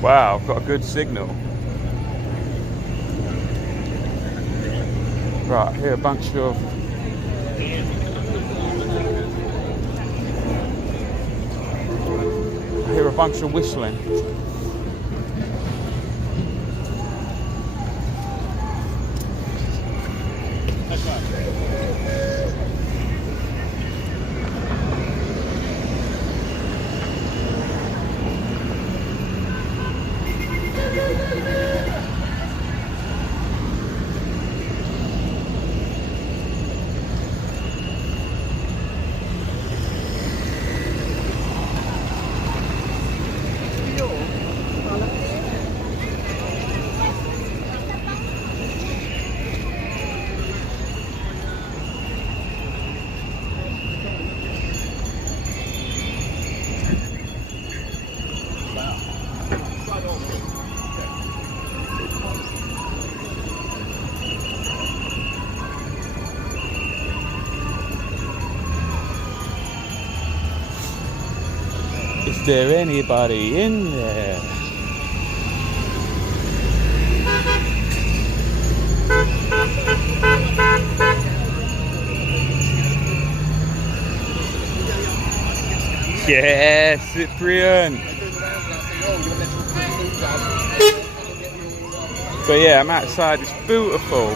Wow, I've got a good signal. Right, I hear a bunch of... I hear a bunch of whistling. Is there anybody in there? Yeah, Cyprian. So yeah, I'm outside this beautiful,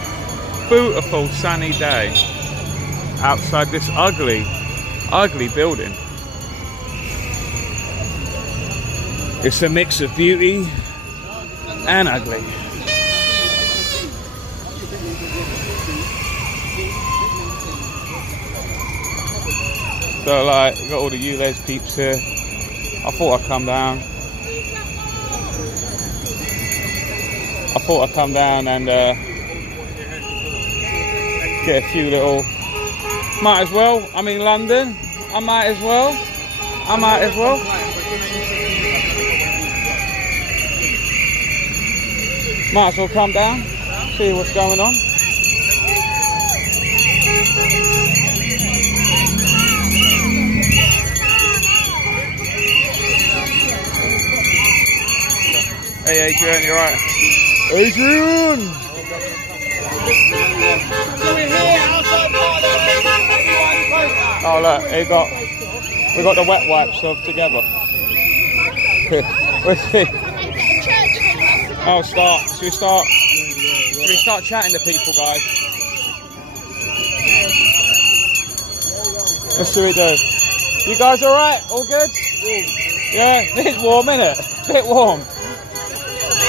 beautiful sunny day. Outside this ugly, ugly building. It's a mix of beauty and ugly. So like, we got all the ULEZ peeps here. I thought I'd come down. And get a few little... Might as well. I'm in London. I might as well. Might as well come down, see what's going on. Hey Adrian, you alright? Adrian! Oh look, we got the wet wipes of together. Let's see. Oh, should we start chatting to people, guys? Let's see what we do. You guys alright? All good? Yeah, it's warm, isn't it? A bit warm.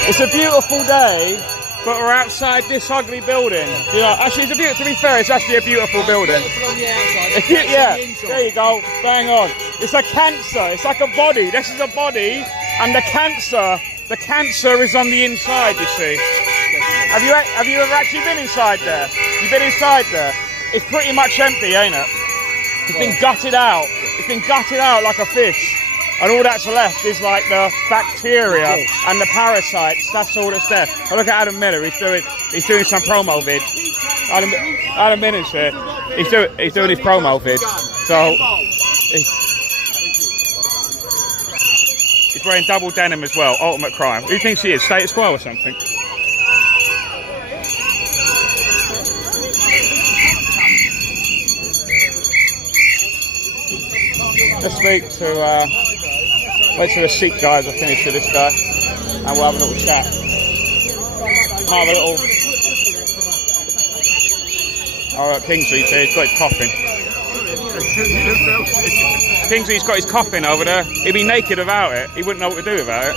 It's a beautiful day, but we're outside this ugly building. You know, actually, to be fair, it's actually a beautiful building. Yeah, there you go. Bang on. It's a cancer. It's like a body. This is a body, and the cancer is on the inside. You see. Have you ever actually been inside there? You've been inside there. It's pretty much empty, ain't it? It's been gutted out. It's been gutted out like a fish. And all that's left is like the bacteria and the parasites. That's all that's there. Oh, look at Adam Miller. He's doing some promo vid. Adam Miller's here. He's doing his promo vid. So he's wearing double denim as well. Ultimate crime. Who thinks he is? Status Quo or something? Let's speak to. Wait till the Sikh guys are finished with this guy, and we'll have a little chat. Might have a little... Oh, Kingsley's here, he's got his coffin. Kingsley's got his coffin over there. He'd be naked without it. He wouldn't know what to do without it.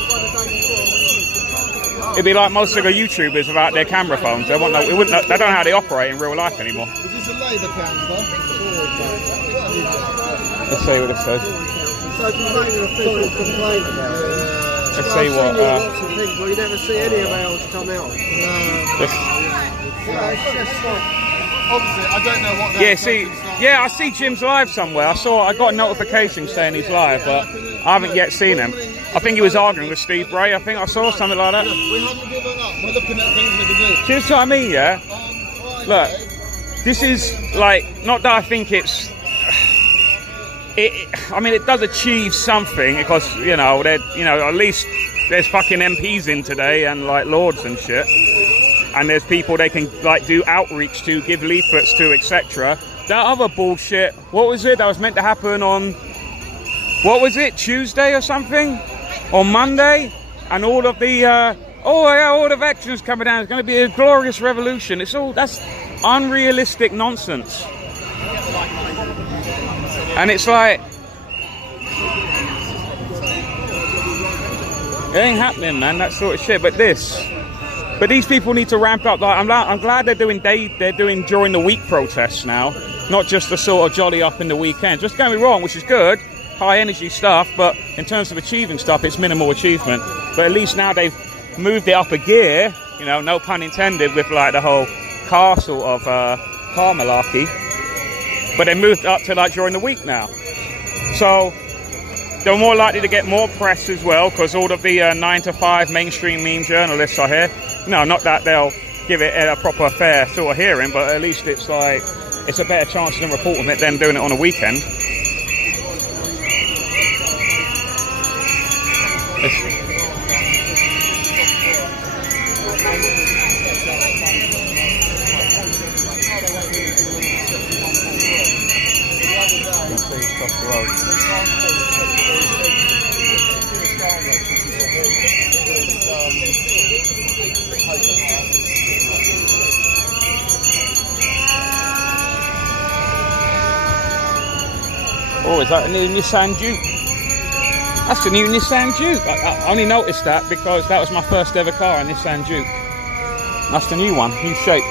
It'd be like most of the YouTubers without their camera phones. They don't know how they operate in real life anymore. Is this a Labour councillor? Let's see what it says. So if you make an official complaint about it, let's see what. Lots of people, you never see any of ours come out. No. It's just like, obviously, I don't know what. I see Jim's live somewhere. I got a notification saying he's live, but I haven't yet seen him. I think he was arguing with Steve Bray. I think I saw something like that. We haven't given up. We're looking at things we can do. See what I mean? Yeah. Look, this is like not that I think it's. I mean, it does achieve something because at least there's fucking MPs in today and like lords and shit. And there's people they can like do outreach to, give leaflets to, etc. That other bullshit, what was it? That was meant to happen on, what was it? Tuesday or something? On Monday? And all of the, all the veterans coming down. It's going to be a glorious revolution. That's unrealistic nonsense. And it's like, it ain't happening, man, that sort of shit. But these people need to ramp up. Like, I'm glad they're doing during the week protests now, not just the sort of jolly up in the weekend. Just don't get me wrong, which is good, high energy stuff. But in terms of achieving stuff, it's minimal achievement. But at least now they've moved it up a gear. You know, no pun intended, with like the whole car sort of car malarkey. But they moved up to like during the week now, so they're more likely to get more press as well, because all of the 9 to 5 mainstream meme journalists are here. No, not that they'll give it a proper fair sort of hearing, but at least it's like, it's a better chance of them reporting it than doing it on a weekend. Oh, is that a new Nissan Duke? That's the new Nissan Duke. I only noticed that because that was my first ever car, a Nissan Duke. That's the new one, new shape.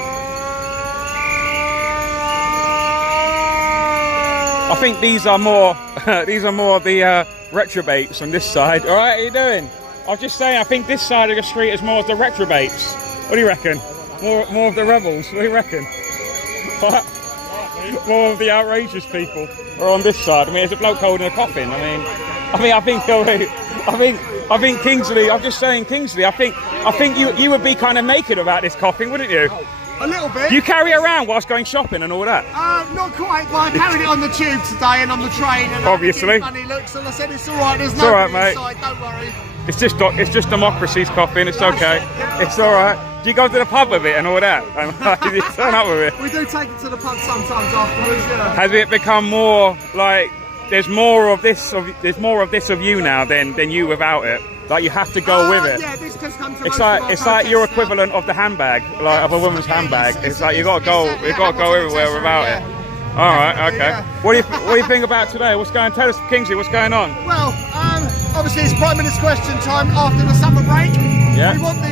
I think these are more of the retrobates on this side. All right, how you doing? I was just saying, I think this side of the street is more of the retrobates. What do you reckon? More of the rebels. What do you reckon? What? More of the outrageous people are on this side. I mean, there's a bloke holding a coffin. I think Kingsley. I'm just saying, Kingsley. I think you would be kind of naked about this coffin, wouldn't you? A little bit. You carry it around whilst going shopping and all that? Not quite, but I carried it on the tube today and on the train. And obviously. Funny looks, and I said it's all right. There's nobody inside. Don't worry. It's just democracy's coffin. It's okay. It's all right. Do you go to the pub with it and all that? Did you turn up with it? We do take it to the pub sometimes afterwards. Yeah. Has it become more like there's more of this of you now than you without it? Like you have to go with it. Yeah, this just comes to it's like your equivalent of the handbag, like of a woman's handbag. It's like you got to go everywhere without it. All right, okay. Yeah. What do you think about today? Tell us, Kingsley, what's going on? Well, obviously it's Prime Minister's question time after the summer break. Yeah. We want the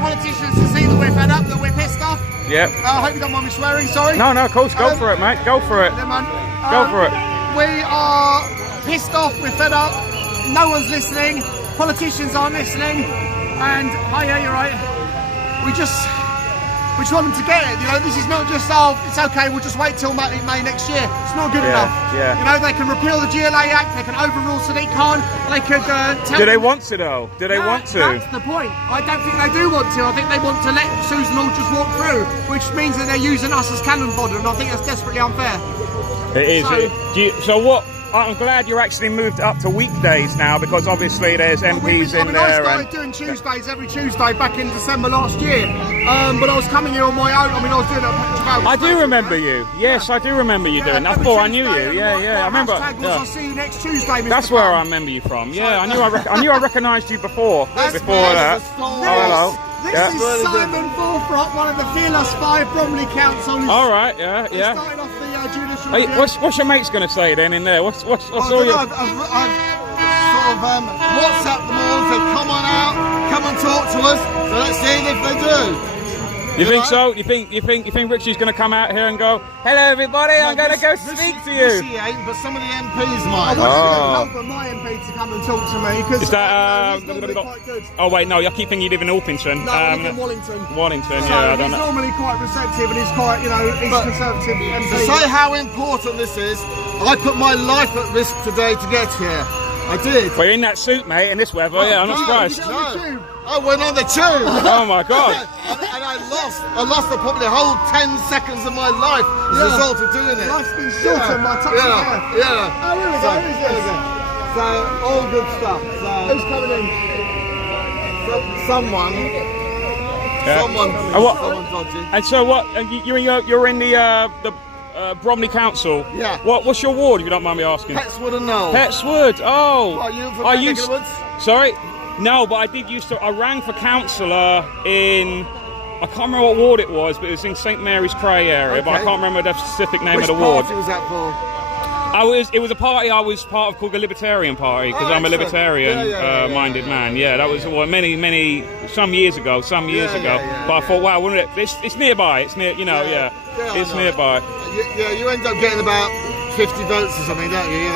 politicians to see that we're fed up, that we're pissed off. Yeah. I hope you don't mind me swearing. Sorry. No, of course. Go for it, mate. Go for it. Yeah, man. Go for it. We are pissed off. We're fed up. No one's listening. Politicians aren't listening. And yeah, you're right. We just want them to get it. You know, this is not just it's okay. We'll just wait till May next year. It's not good enough. Yeah. You know, they can repeal the GLA Act. They can overrule Sadiq Khan. They could tell. Do they want to though? Do they want to? That's the point. I don't think they do want to. I think they want to let Susan all just walk through, which means that they're using us as cannon fodder, and I think that's desperately unfair. It is. So what? I'm glad you're actually moved up to weekdays now, because obviously there's MPs in there. I started doing Tuesdays every Tuesday back in December last year, but I was coming here on my own. I mean, I was doing it at I do remember you. Yes, I do remember you doing that. I thought I knew you. Yeah. I remember. I'll see you next Tuesday, Mr. That's where I remember you from. Yeah, I knew I recognised you before that. Oh, hello. This is Simon Forefront, one of the Fearless 5 Bromley councils. All right, yeah. Started off the judicial Hey, what's your mates going to say then in there? What's all your... I've sort of WhatsApped them all, said come on out, come and talk to us. So let's see if they do. You think so? You think Richie's going to come out here and go, hello everybody, I'm going to go speak to you? He ain't, but some of the MPs might. I want my MP to come and talk to me, because is that he's normally quite good. Oh wait, no, I keep thinking you live in Orpington. No, I live in Wallington. Wallington, so yeah, I don't he's know. normally quite receptive, and he's quite, he's conservative MP. To say how important this is, I put my life at risk today to get here. I did. Well, you're in that suit, mate, in this weather. Yeah, I'm not surprised. No. I went on the tube. Oh my God. and I lost probably a whole 10 seconds of my life as a result of doing it. Life's been shortened by touching Yeah. Oh, here we go. Who's this? So, all good stuff. Who's coming in? someone dodgy. And so what? And you're in the Bromley Council. Yeah. What's your ward, if you don't mind me asking? Petswood and Knoll. Petswood. Oh. Are you from that neck of the woods? Sorry. No, but I did used to. I ran for councillor in. I can't remember what ward it was, but it was in St Mary's Cray area. But I can't remember the specific name of the ward. Which party was that for? It was a party I was part of called the Libertarian Party, because I'm a libertarian-minded man. Yeah, that was some years ago. But I thought, wow, wouldn't it? It's nearby. It's near, it's nearby. Yeah, you end up getting about 50 votes or something, don't you?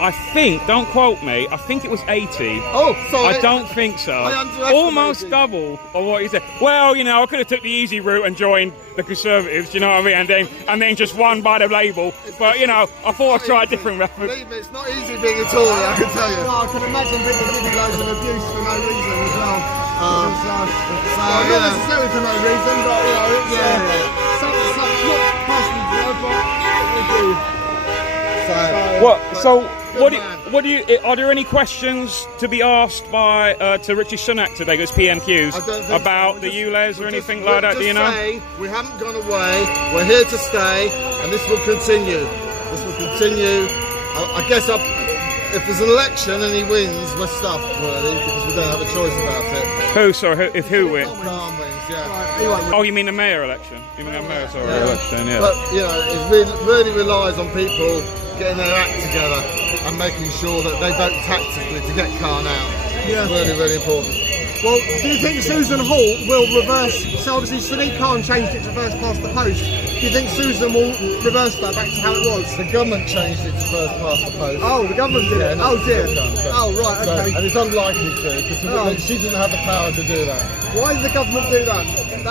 I think. Don't quote me. I think it was 80. Oh, sorry. I don't think so. Almost double of what you said. Well, I could have took the easy route and joined the Conservatives. You know what I mean? And then just won by the label. But I thought I'd try a different reference. Believe me, it's not easy being a Tory, I can tell you. Well, I can imagine people giving loads of abuse for no reason as well. Not necessarily for no reason, but it's not personal, but we do. What do you? Are there any questions to be asked to Richie Sunak today, as PMQs, about the ULEZ or anything like that? Do you know? We haven't gone away. We're here to stay, and this will continue. I guess if there's an election and he wins, we're stuffed, really, because we don't have a choice about it. Who? Sorry, who wins? Calm wins, yeah. Oh, you mean the mayor election? You mean the mayor election? Yeah. But it really relies on people getting their act together and making sure that they vote tactically to get Khan out. Yeah. It's really, really important. Well, do you think Susan Hall will reverse? So obviously Sadiq Khan changed it to first past the post. Do you think Susan will reverse that back to how it was? The government changed it to first past the post. Oh, the government did it? Oh dear. Right, okay. And it's unlikely to, because she doesn't have the power to do that. Why did the government do that?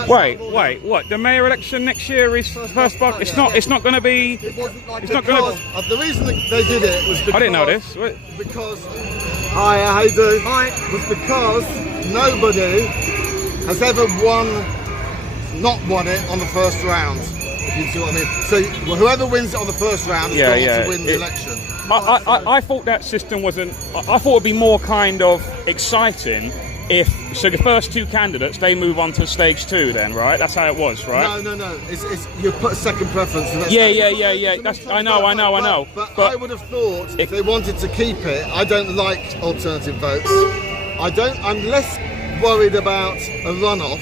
Wait, what? The mayor election next year is first past? It's not going to be. It's not going to. The reason that they did it was because. I didn't know this. Because. Hi, how you doing? Hi. Was because nobody has ever not won it on the first round. If you see what I mean. So whoever wins it on the first round is going to win the election. I thought that system wasn't. I thought it'd be more kind of exciting if the first two candidates they move on to stage 2. Then, right? That's how it was, right? No. It's you put a second preference. And that's, I know. But I would have thought if they wanted to keep it, I don't like alternative votes. I'm less worried about a runoff,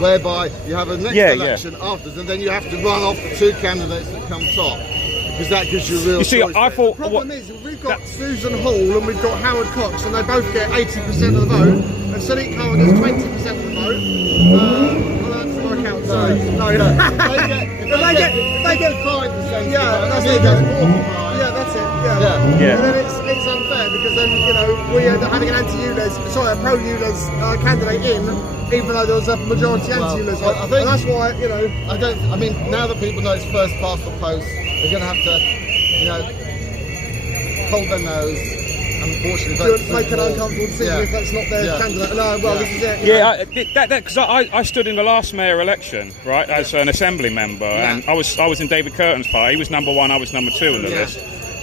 whereby you have a next election afterwards, and then you have to run off the two candidates that come top, because that gives you real. You see, I thought. The problem is we've got Susan Hall and we've got Howard Cox, and they both get 80% of the vote, and Sadiq Khan gets 20% of the vote. Well, that's my account. Sorry. No. If they get 5%. Yeah, that's it. That's it. Yeah. And then it's unfair, because then we end up having an anti-ULEZ, a pro-ULEZ candidate even though there was a majority anti-ULEZ. I think that's why I mean, now that people know it's first past the post, they're going to have to hold their nose. Unfortunately, make an uncomfortable decision if that's not their candidate. No, this is it. Because I stood in the last mayor election, right, as an assembly member, and I was in David Curtin's party. He was number 1, I was number 2 on the list.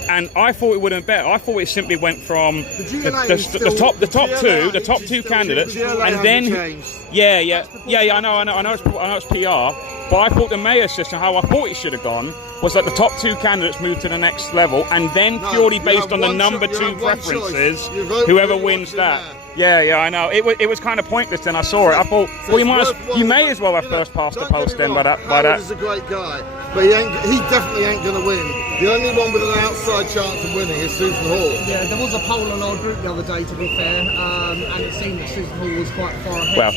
And I thought it would have been better. I thought it simply went from the top two candidates, and then I know it's PR, but I thought the mayor system, how I thought it should have gone, was that the top 2 candidates moved to the next level, and then purely based on the number 2 preferences, whoever wins that. Yeah, I know. It was kind of pointless. Then I saw it. I thought, well, you may as well have first past the post then. By that. Howard is a great guy, but he definitely ain't going to win. The only one with an outside chance of winning is Susan Hall. Yeah, there was a poll on our group the other day, to be fair, and it seemed that Susan Hall was quite far ahead. Well.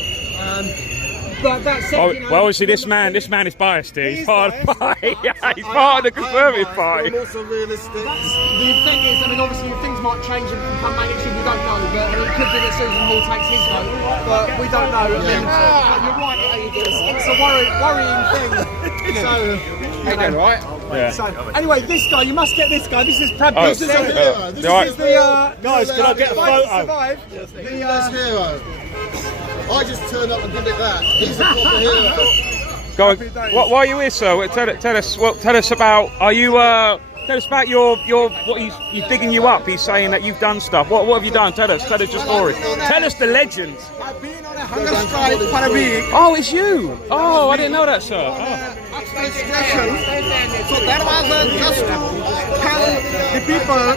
But that said, obviously this man is biased here. He's part of the party. He's part of the Conservative Party. I'm also realistic. The thing is, obviously things might change and come May next year, we don't know, but it could be that Susan Hall takes his vote, but we don't know. You're right, it's a worrying thing. Right? Yeah. So, anyway, this guy, you must get this guy. This is Brad. This is the hero. Guys, can I get a photo? The hero. I just turn up and give it that. He's a proper hero. Go on. Why are you here, sir? Tell us about. Are you us about what he's digging you up. He's saying that you've done stuff. What have you done? Tell us your story. Tell us the legends. I've been on a hunger strike for a week. Oh, it's you. Oh, I didn't know that, sir. Oxford station. So that was just to tell the people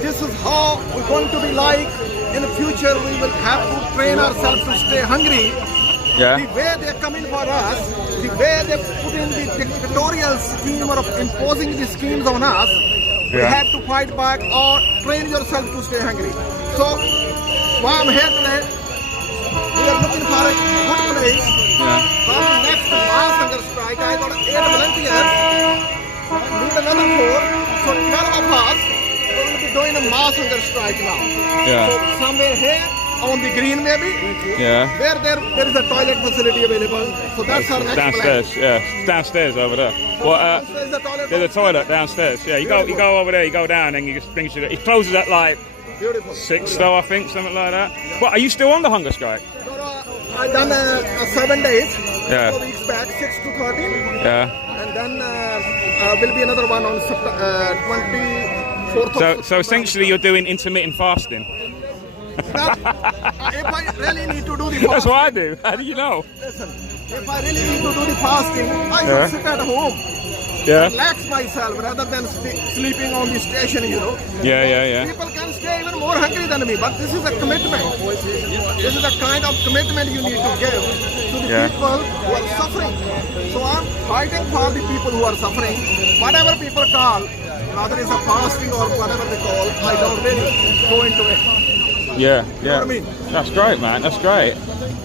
this is how we're going to be like. In the future, we will have to train ourselves to stay hungry. Yeah. The way they're coming for us, the way they put in the dictatorial scheme of imposing the schemes on us, we have to fight back or train yourself to stay hungry. So, while I'm here today, we are looking for a good place. For the next mass hunger strike, I got 8 volunteers. Need another 4. So 12 of us will be doing a mass hunger strike now. So somewhere here, on the green maybe, where there is a toilet facility available. So that's our next downstairs, plan. Downstairs over there. Well, there's a toilet downstairs. Yeah, you go over there, you go down, and you just finish it. It closes at like 6 though, I think, something like that. But are you still on the hunger strike? I've done 7 days, 4 weeks back, 6 to 13. Yeah. And then will be another one on 24th. So essentially you're doing intermittent fasting. If I really need to do the fasting, that's what I do. How do you know? Listen, if I really need to do the fasting, I just sit at home. Relax myself rather than sleeping on the station, you know. People can stay even more hungry than me, but this is a commitment. This is a kind of commitment you need to give to the people who are suffering. So I'm fighting for the people who are suffering. Whatever people call, whether it's a fasting or whatever they call, I don't really go into it. Yeah. You know what I mean? That's great, man. That's great.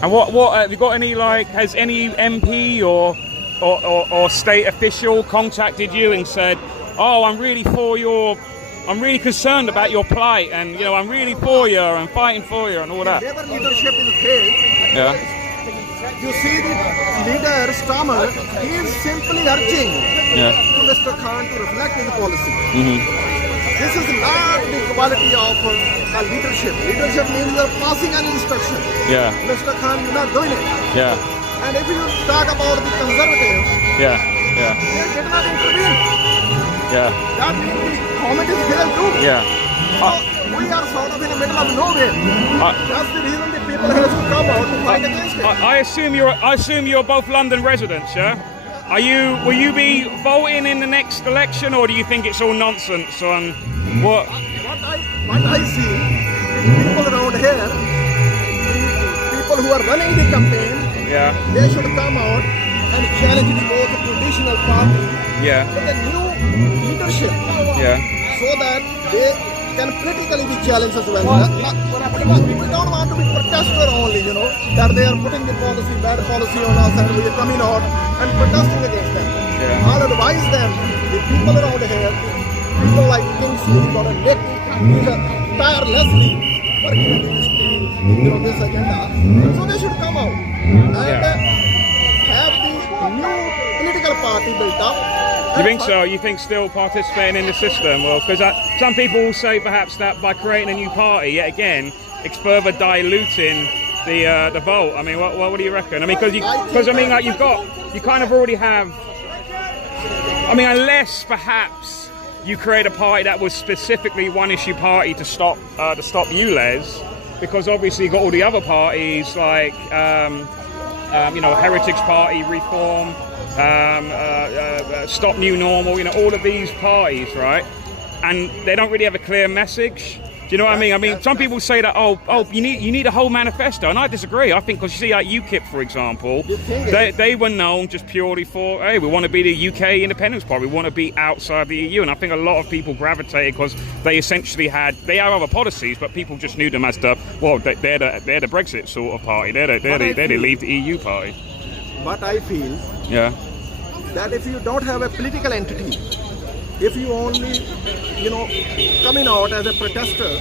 And what have you got any has any MP or state official contacted you and said, "Oh, I'm really concerned about your plight, and I'm really for you and fighting for you and all that." Labour leadership is failed. You see the leader Stammer, he is simply urging to Mr. Khan to reflect his policy. This is not the quality of leadership. Leadership means you're passing an instruction. Mr. Khan, you're not doing it. And if you talk about the conservatives, they did not intervene. That means the comment is failed too. So we are sort of in the middle of nowhere. That's the reason the people have to come out to fight against it. I assume you're both London residents, yeah? Will you be voting in the next election, or do you think it's all nonsense on what? What I see is people around here, the people who are running the campaign, they should come out and challenge the both traditional party with a new leadership, so that they can politically be challenged as well. We don't want to be protester only, that they are putting the bad policy on us and we are coming out and protesting against them. I'll advise them, the people around here, people like Kingsley, got a Nick, tirelessly working on this agenda. So they should come out and have the new political party built up. You think so? You think still participating in the system? Well, because some people will say perhaps that by creating a new party, yet again, it's further diluting the vote. I mean, what do you reckon? I mean, because you kind of already have. I mean, unless perhaps you create a party that was specifically one issue party to stop ULEZ, because obviously you've got all the other parties like Heritage Party, Reform. Stop New Normal, all of these parties, right? And they don't really have a clear message. Do you know what I mean? I mean, some people say that, you need a whole manifesto, and I disagree. I think, because you see, like UKIP, for example, they were known just purely for, hey, we want to be the UK independence party, we want to be outside the EU, and I think a lot of people gravitated because they essentially have other policies, but people just knew them as they're the Brexit sort of party, they're the Leave the EU party. But I feel that if you don't have a political entity, if you only, coming out as a protester,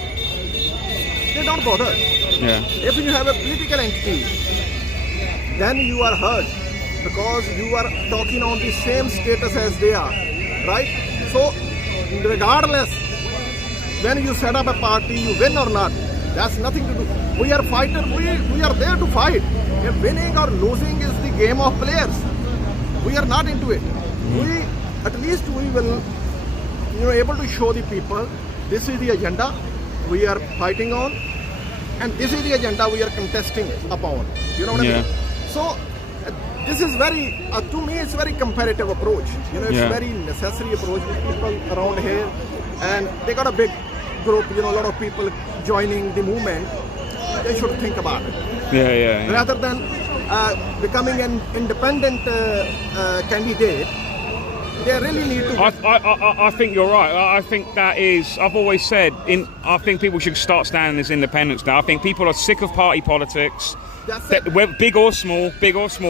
they don't bother. If you have a political entity, then you are heard because you are talking on the same status as they are, right? So, regardless, when you set up a party, you win or not, that's nothing to do. We are fighters, we are there to fight. If winning or losing is the game of players, we are not into it. At least we will able to show the people this is the agenda we are fighting on, and this is the agenda we are contesting upon. You know what I mean? So this is very, to me, it's very comparative approach. It's very necessary approach with people around here, and they got a big group. A lot of people joining the movement. They should think about it. Rather than becoming an independent candidate, they really need to. I think you're right. I think that is. I've always said. I think people should start standing as independents now. I think people are sick of party politics. Big or small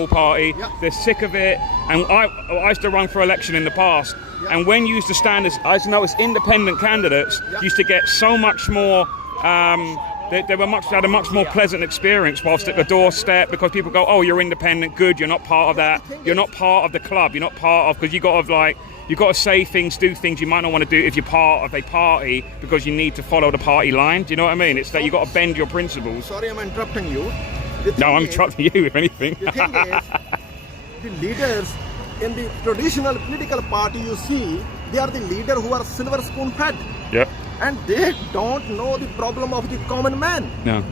party. They're sick of it. And I used to run for election in the past. And when you used to stand as, I used to notice independent candidates used to get so much more. They had a much more pleasant experience whilst at the doorstep, because people go, oh, you're independent, good, you're not part of that, you're not part of the club, you're not part of, because you got to say things, do things you might not want to do if you're part of a party, because you need to follow the party line. Do you know what I mean? It's that you got to bend your principles. Sorry, I'm interrupting you. No, I'm interrupting you, if anything. The thing is, the leaders in the traditional political party, you see, they are the leader who are silver spoon fed. Yep. And they don't know the problem of the common man. No.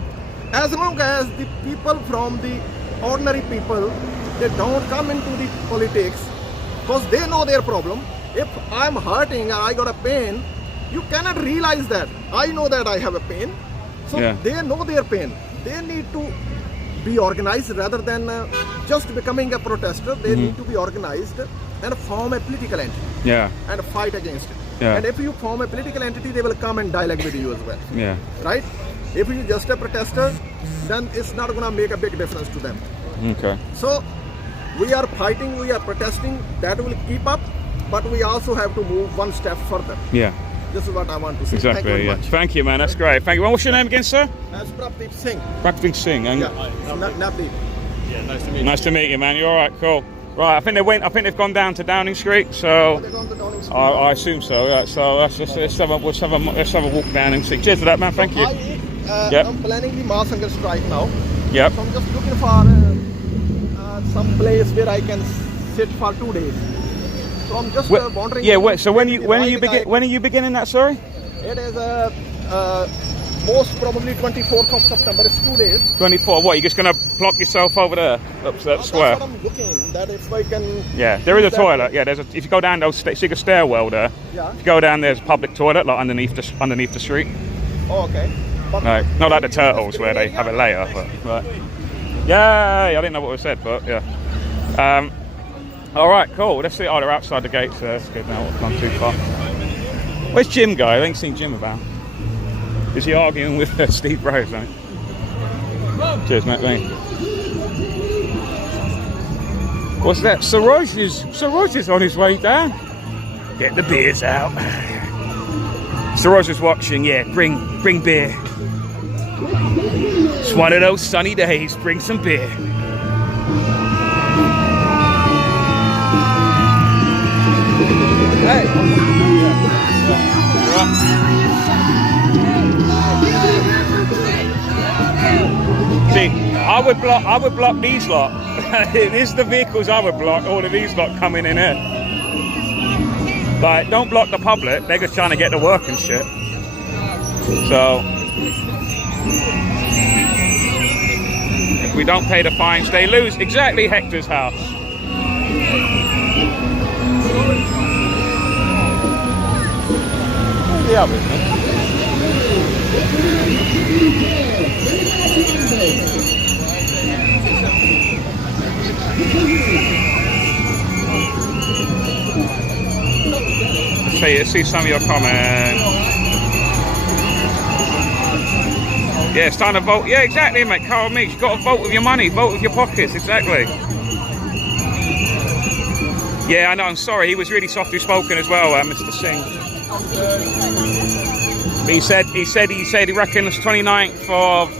As long as the people from the ordinary people, they don't come into the politics, because they know their problem. If I'm hurting and I got a pain, you cannot realize that. I know that I have a pain. So they know their pain. They need to be organized rather than just becoming a protester. They need to be organized and form a political entity and fight against it. And if you form a political entity, they will come and dialogue with you as well. Right? If you're just a protester, then it's not going to make a big difference to them. Okay. So we are fighting, we are protesting. That will keep up, but we also have to move one step further. This is what I want to say. Exactly. Thank you very much. Thank you, man. That's great. Thank you. What's your name again, sir? Prabdeep Singh. Prabdeep Singh. Navdeep. Yeah, nice to meet you. Nice to meet you, man. You're all right. Cool. Right, I think they've gone down to Downing Street. So They're going to Downing Street. I assume so. Yeah, so let's have a walk down and see. Cheers for that, man. Thank you. I'm planning the mass hunger strike now. Yep. So I'm just looking for some place where I can sit for 2 days. So I'm just wondering. Yeah. Wait. So when are you beginning that? Sorry. It is most probably 24th of September. It's 2 days. 24. What? You're just gonna block yourself over there, up that square? That's what I'm looking. That if I can. Yeah, there is a toilet. Yeah, if you go down those, see a stairwell there. Yeah. If you go down, there's a public toilet like underneath the street. Oh, okay. But Right. Not like the turtles where they have it later, but right. Yeah, I didn't know what was said, but yeah. All right, cool. Let's see. Oh, they're outside the gates. That's good. Now we've gone too far. Where's Jim go? I ain't seen Jim about. Is he arguing with Steve Rose? Right? Cheers, mate. Thanks. What's that? Siraj is on his way down. Get the beers out. Siraj is watching. Yeah, bring beer. It's one of those sunny days. Bring some beer. Hey. See, I would block these lot. These are the vehicles I would block. All of these lot coming in here. Like, don't block the public. They're just trying to get to work and shit. So, if we don't pay the fines, they lose. Exactly, Hector's house. The others, man. Let's see some of your comments. Yeah, it's time to vote. Yeah, exactly, mate. Carl Meeks, you've got to vote with your money, vote with your pockets, exactly. Yeah, I know, I'm sorry, he was really softly spoken as well, Mr. Singh. He said he reckons 29th of,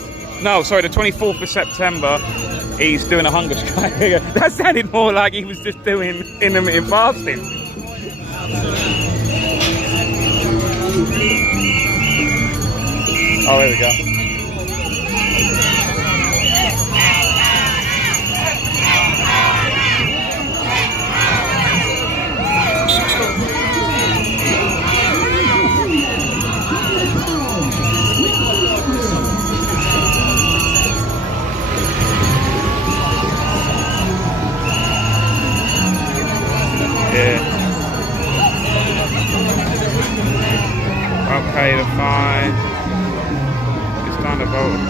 no, sorry, the 24th of September, he's doing a hunger strike. That sounded more like he was just doing intermittent fasting. Oh, there we go. fine. It's time to vote.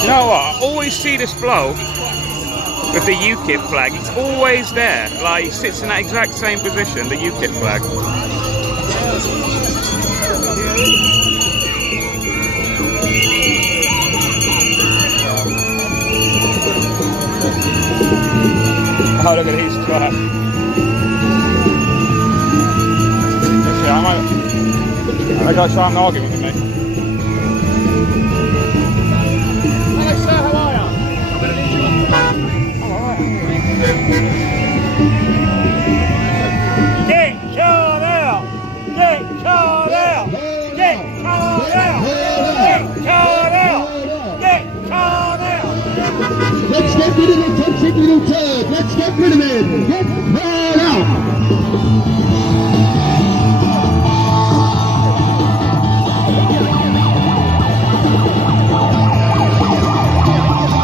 You know what? I always see this bloke with the UKIP flag. He's always there. Like, he sits in that exact same position, the UKIP flag. Oh, look at these twats. I got to try and argue with me. Hello sir, how are you? Get shot out! Get shot out! Get shot out! Get shot out! Get shot out! Let's get rid of the toxic little turd. Let's get rid of him. Get right out.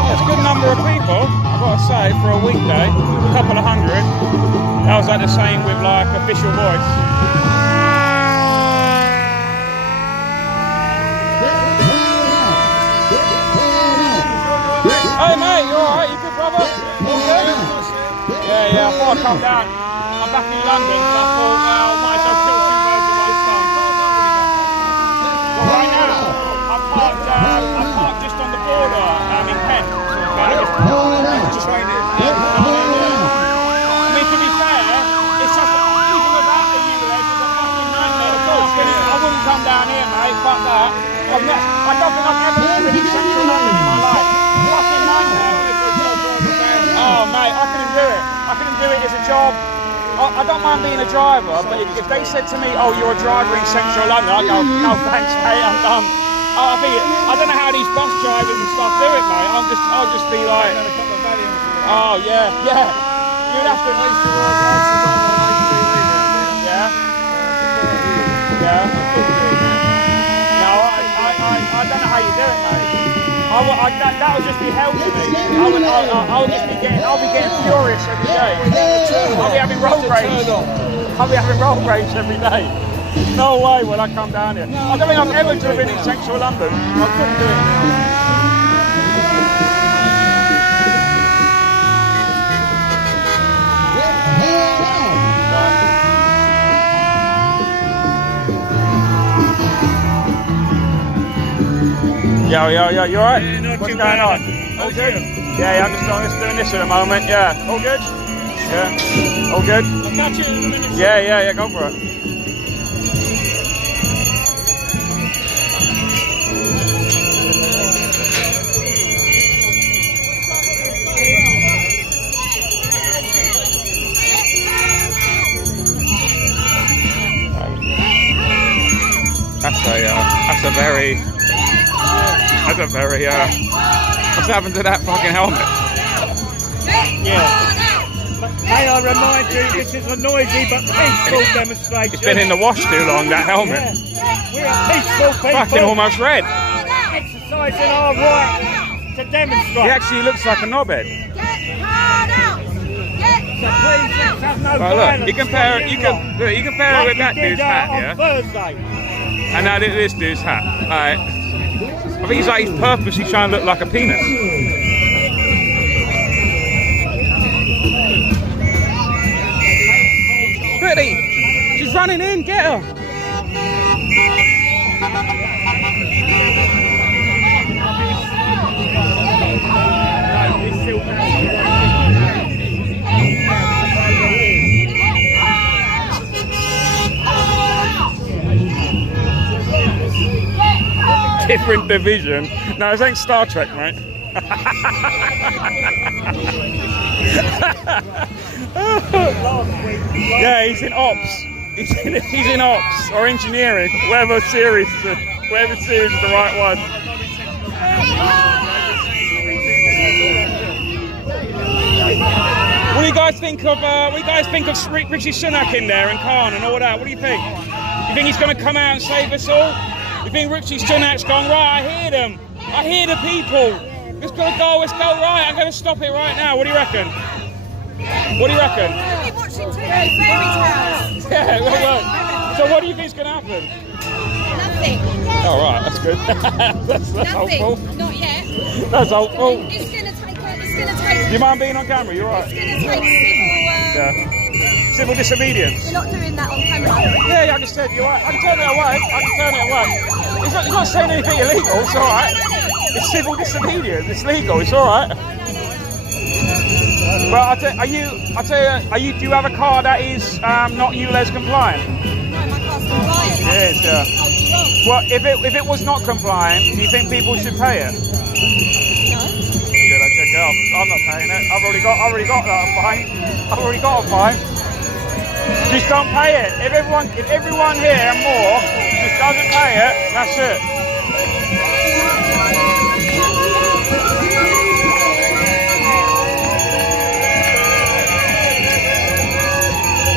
That's a good number of people, I've got to say, for a weekday. A couple of hundred. That was like the same with like Official Voice. Hey mate, you alright? You good, brother? All good? Yeah, I thought I'd come down. I'm back in London, so I thought, well, might as well kill two birds with one stone. Well, right now, I'm parked just on the border in Kent. Just right here. I mean, to be fair, it's such a, even without the ULEZ, it's a fucking nightmare to talk. I wouldn't come down here, mate, fuck that. I don't think I've ever lived in central London in my life. Fucking nightmare. Oh mate, I couldn't do it. I couldn't do it as a job. I don't mind being a driver, but if they said to me, oh, you're a driver in central London, I'd go, no thanks mate, I'm done. I don't know how these bus drivers and stuff do it, mate. I'll just be like, oh yeah. You'd have to. Yeah. No, I don't know how you do it, mate. That would just be hell to me. I'll be getting furious every day. I'll be having road rage every day. No way will I come down here. I don't think I've ever driven in central London. I couldn't do it. Yo, you alright? What's going on? All good? Yeah, I'm just doing this at the moment, yeah. All good? Yeah. All good? I'll catch you in a minute. Yeah, go for it. That's a very, what's happened to that fucking helmet? Yeah. May I remind you, this is a noisy but peaceful demonstration. It's been in the wash too long, that helmet. Yeah. We're peaceful people. Fucking almost red. Exercising our right to demonstrate. He actually looks like a knobhead. So please, let's have no Right, look, violence. you compare it with that dude's hat, yeah? On Thursday. And now this dude's hat. Alright. I think he's purposely trying to look like a penis. Pretty! She's running in, get her! Different division. No, this ain't Star Trek, mate. Yeah, he's in ops. He's in ops or engineering, whatever series is the right one. What do you guys think of Richie Sunak in there and Khan and all that? What do you think? You think he's going to come out and save us all? You think Richie Sunak's gone, right, I hear them. I hear the people. It's gonna go, let's go right. I'm gonna stop it right now. What do you reckon? What do you reckon? We're watching too many fairy tales. Yeah, well, so what do you think's gonna happen? Nothing. Oh, right, that's good. that's Nothing. hopeful. Not yet. That's hopeful. It's gonna take. Do you mind being on camera? You're right. It's gonna take Civil disobedience. We're not doing that on camera. Yeah, I just said you're right. I can turn it away. He's not saying anything illegal. It's all right. It's civil disobedience. It's legal. It's all right. Well, do you have a car that is not ULEZ compliant? No, my car's compliant. It is, yeah. Well, if it was not compliant, do you think people should pay it? No. Should I check it off? I'm not paying it. I've already got that fine. I've already got a fine. Just don't pay it. If everyone here and more just doesn't pay it, that's it.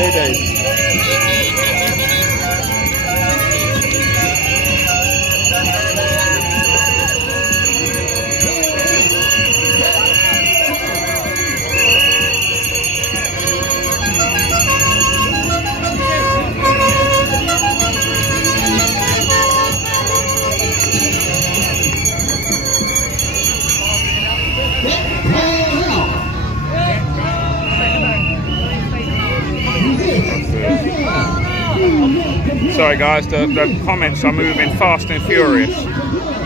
It is. Sorry guys, the comments are moving fast and furious.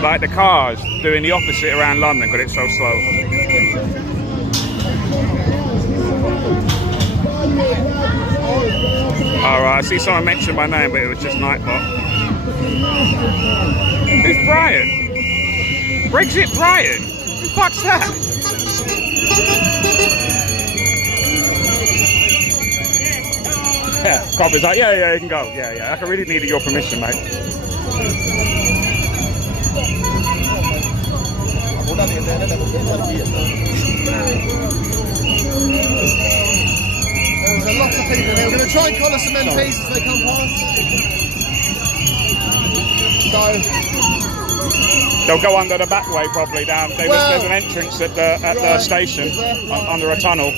Like the cars doing the opposite around London because it's so slow. Alright, I see someone mention my name, but it was just Nightbot. Who's Brian? Brexit Brian? Who the fuck's that? Yeah, Copper's like, yeah, you can go. Yeah. I really needed your permission, mate. There's a lot of people here. We're going to try and collar some MPs as they come past. So they'll go under the back way probably down. There's an entrance at the station under a tunnel.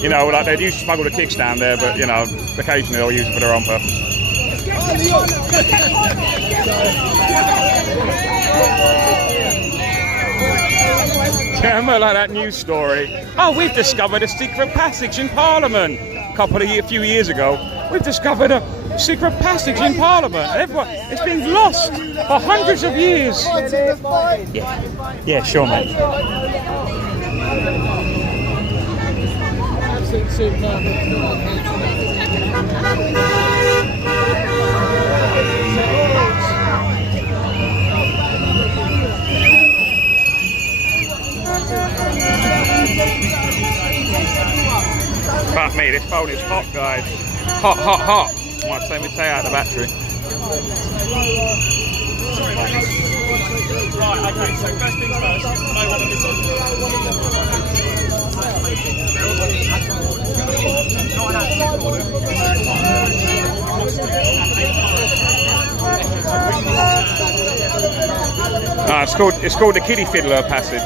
You know, like they used to smuggle the kicks down there, but you know, occasionally they'll use it for their own purpose. Remember like that news story? Oh, we've discovered a secret passage in Parliament. A few years ago, we've discovered a secret passage in Parliament. Everyone, it's been lost for hundreds of years. Yeah, sure, mate. Fuck me, this phone is hot, guys. Hot. Might take me out the battery. Right, okay, so first things first, no one on this on. It's called the Kiddie Fiddler Passage.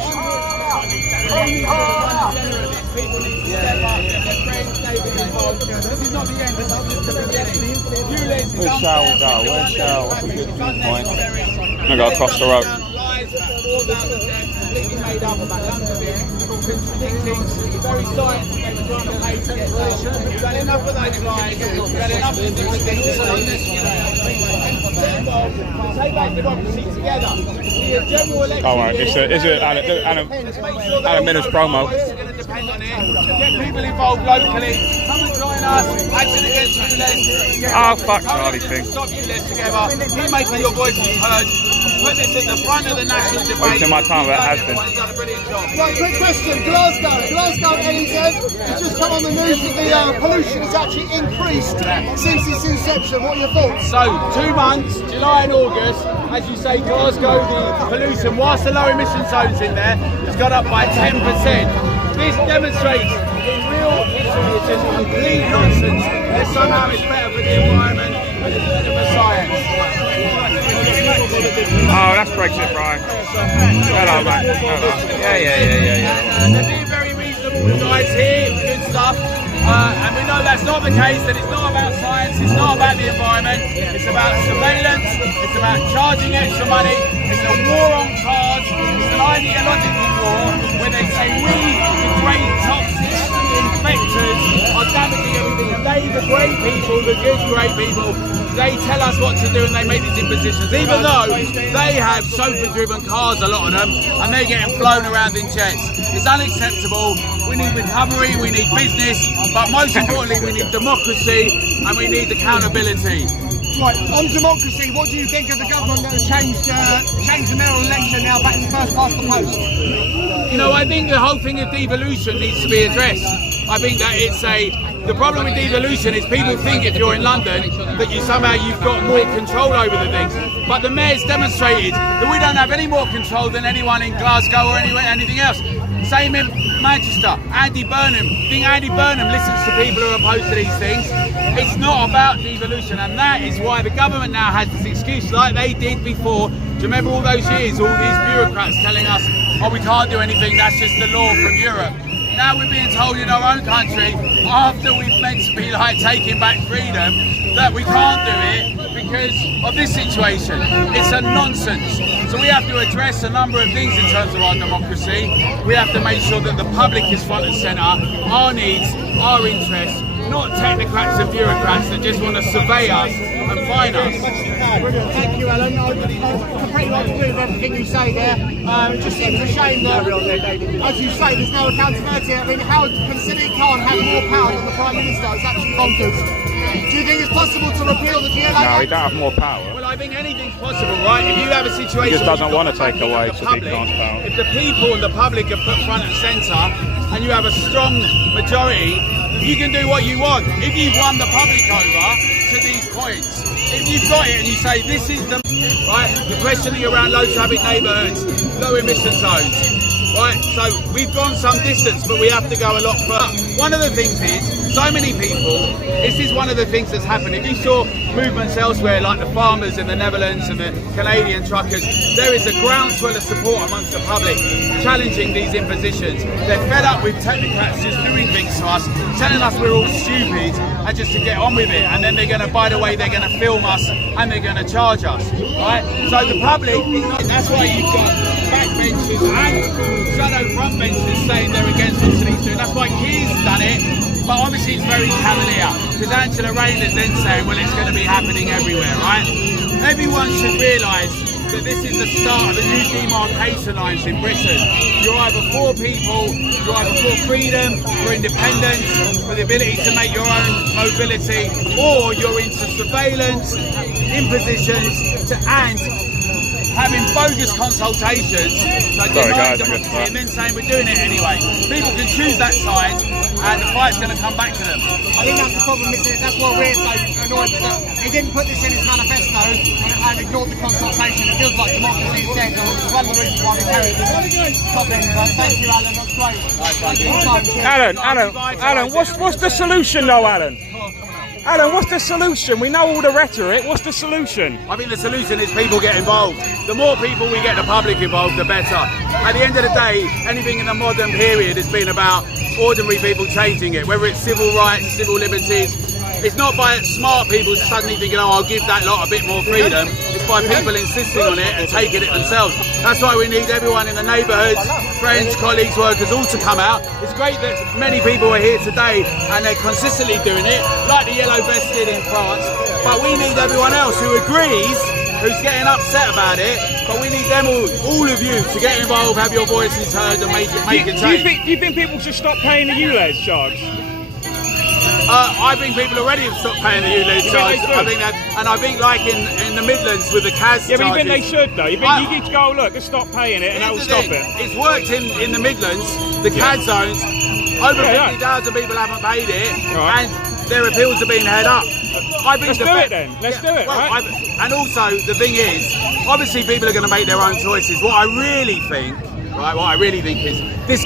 Where shall we go? What's a good point? I go across the road. Very science they were trying to pay taxation. We've done enough of those lies. We've done enough of these things. Take back democracy together. The general election. Oh, right. It's Alan Miller's promo. It's going to depend on it. Get people involved locally. Come and join us. Action against ULEZ. Oh, fuck Charlie thing. Stop ULEZ together. Keep making your voices heard. Put this at the front of the national debate. Wasting my time, but it has been. He's done a brilliant job. Right, quick question. Glasgow LEZ has just come on the news that the pollution has actually increased since its inception. What are your thoughts? So, 2 months, July and August, as you say, Glasgow, the pollution, whilst the low emission zone's in there, has gone up by 10%. This demonstrates the real history. It's just complete nonsense that somehow it's better for the environment and it's better for science. Oh, that's Brexit, Brian. Hello, mate. Hello. Yeah. They're being very reasonable guys here, good stuff. And we know that's not the case, that it's not about science, it's not about the environment, it's about surveillance, it's about charging extra money, it's a war on cars, it's an ideological war where they say we, the great toxic infectors, are damaging everything, and they, the great people, the good great people, they tell us what to do and they make these impositions, even though they have chauffeur-driven cars, a lot of them, and they're getting flown around in jets. It's unacceptable. We need recovery, we need business, but most importantly, we need democracy and we need accountability. Right, on democracy, what do you think of the government that has changed the mayoral election now back to first past the post? You know, I think the whole thing of devolution needs to be addressed. I think that the problem with devolution is people think if you're in London that you've got more control over the things. But the mayor's demonstrated that we don't have any more control than anyone in Glasgow or anything else. Same in Manchester. Andy Burnham. I think Andy Burnham listens to people who are opposed to these things. It's not about devolution, and that is why the government now has this excuse, like they did before. Do you remember all those years, all these bureaucrats telling us, oh, we can't do anything, that's just the law from Europe. Now we're being told in our own country, after we've meant to be like taking back freedom, that we can't do it because of this situation. It's a nonsense. So we have to address a number of things in terms of our democracy. We have to make sure that the public is front and centre, our needs, our interests, not technocrats and bureaucrats that just want to survey us and fine us. Brilliant, thank you, Alan. I completely agree with everything you say there. It just seems a shame that, as you say, there's no accountability. I mean, how can Sadiq Khan have more power than the Prime Minister? It's actually bonkers. Do you think it's possible to repeal the GLA? No, he don't have more power. Well, I think anything's possible, right? If you have a situation, He just doesn't want to take backing away of the Sadiq public, Khan's power. if the people and the public are put front and centre, and you have a strong majority, you can do what you want. If you've won the public over to these points, if you've got it and you say this is the right, the questioning around low traffic neighbourhoods, low emission zones, right? So we've gone some distance, but we have to go a lot further. One of the things is, so many people, this is one of the things that's happened. If you saw movements elsewhere, like the farmers in the Netherlands and the Canadian truckers, there is a groundswell of support amongst the public challenging these impositions. They're fed up with technocrats just doing things to us, telling us we're all stupid and just to get on with it. And then they're going to, by the way, they're going to film us and they're going to charge us, right? So the public is not, that's why you've got backbenchers and shadow frontbenchers saying they're against what he's doing. That's why Keir's done it, but obviously it's very cavalier, because Angela Rayner's then saying, well, it's going to be happening everywhere, right? Everyone should realise that this is the start of the new demarcation lines in Britain. You're either for people, you're either for freedom, for independence, for the ability to make your own mobility, or you're into surveillance, impositions, and having bogus consultations, so democracy, and then saying we're doing it anyway. People can choose that side, and the fight's going to come back to them. I think that's the problem, isn't it? That's why we're so annoyed that he didn't put this in his manifesto and ignored the consultation. It feels like democracy is dead, and it's one of the reasons why we carry this topic. Thank you, Alan. That's great. Alan, what's the solution though, Alan? Alan, what's the solution? We know all the rhetoric. What's the solution? I think the solution is people get involved. The more people we get the public involved, the better. At the end of the day, anything in the modern period has been about ordinary people changing it, whether it's civil rights, civil liberties. It's not by smart people suddenly thinking, oh, I'll give that lot a bit more freedom. It's by people insisting on it and taking it themselves. That's why we need everyone in the neighbourhoods, friends, colleagues, workers, all to come out. It's great that many people are here today and they're consistently doing it, like the Yellow Vest did in France. But we need everyone else who agrees, who's getting upset about it, but we need them all of you to get involved, have your voices heard and make a change. Do you think people should stop paying the ULEZ charge? I think people already have stopped paying the ULEZ charge. I think that, and I think like in the Midlands with the CAS yeah, but you charges, think they should though? You think you need to go, look, just stop paying it and that will stop it? It's worked in the Midlands, the CAD zones, over 50,000 people haven't paid it, and their appeals are being held up. I think Let's do it then. Let's do it, right? And also, the thing is, obviously people are going to make their own choices. What I really think is this